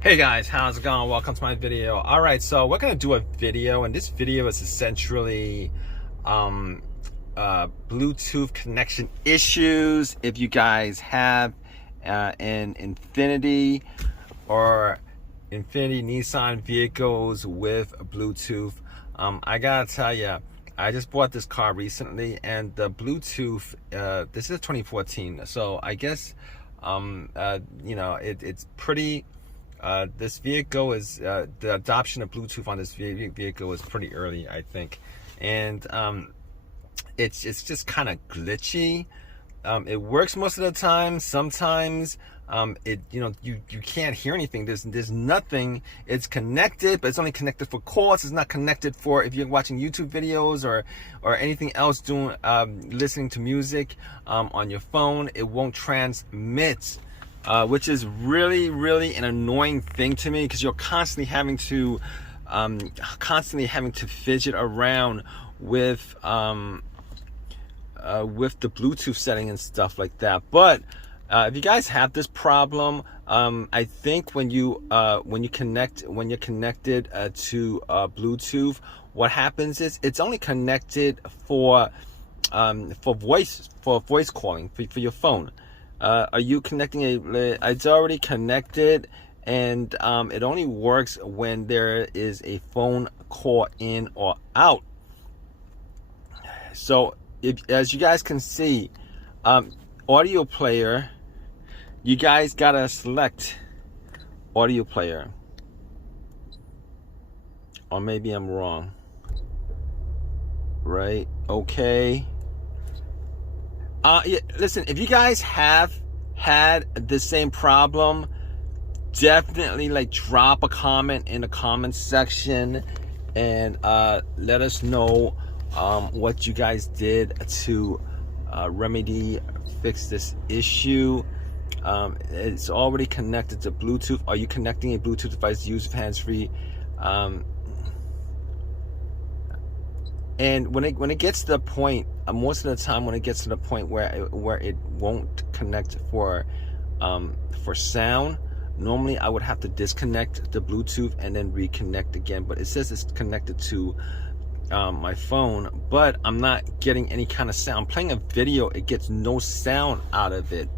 Hey guys, how's it going? Welcome to my video. All right, so we're gonna do a video, and this video is essentially Bluetooth connection issues. If you guys have an Infiniti or Infiniti Nissan vehicles with Bluetooth, I gotta tell you, I just bought this car recently, and the Bluetooth, this is 2014, so I guess it's pretty. This vehicle is the adoption of Bluetooth on this vehicle is pretty early, I think, and it's just kind of glitchy. It works most of the time. Sometimes you can't hear anything. There's nothing. It's connected, but it's only connected for calls. It's not connected for if you're watching YouTube videos or anything else, doing listening to music on your phone. It won't transmit. Which is really an annoying thing to me, because you're constantly having to fidget around with the Bluetooth setting and stuff like that. But if you guys have this problem, I think when you're connected to Bluetooth, what happens is it's only connected for voice calling for your phone. Are you connecting it's already connected, and it only works when there is a phone call in or out. So as you guys can see, audio player, you guys gotta select audio player, or maybe I'm wrong, right? Okay. Yeah, listen, if you guys have had the same problem, definitely drop a comment in the comment section and let us know what you guys did to fix this issue. It's already connected to Bluetooth. Are you connecting a Bluetooth device used with hands-free? And when it gets to the point, most of the time when it gets to the point where it won't connect for sound, normally I would have to disconnect the Bluetooth and then reconnect again. But it says it's connected to my phone, but I'm not getting any kind of sound. I'm playing a video, it gets no sound out of it.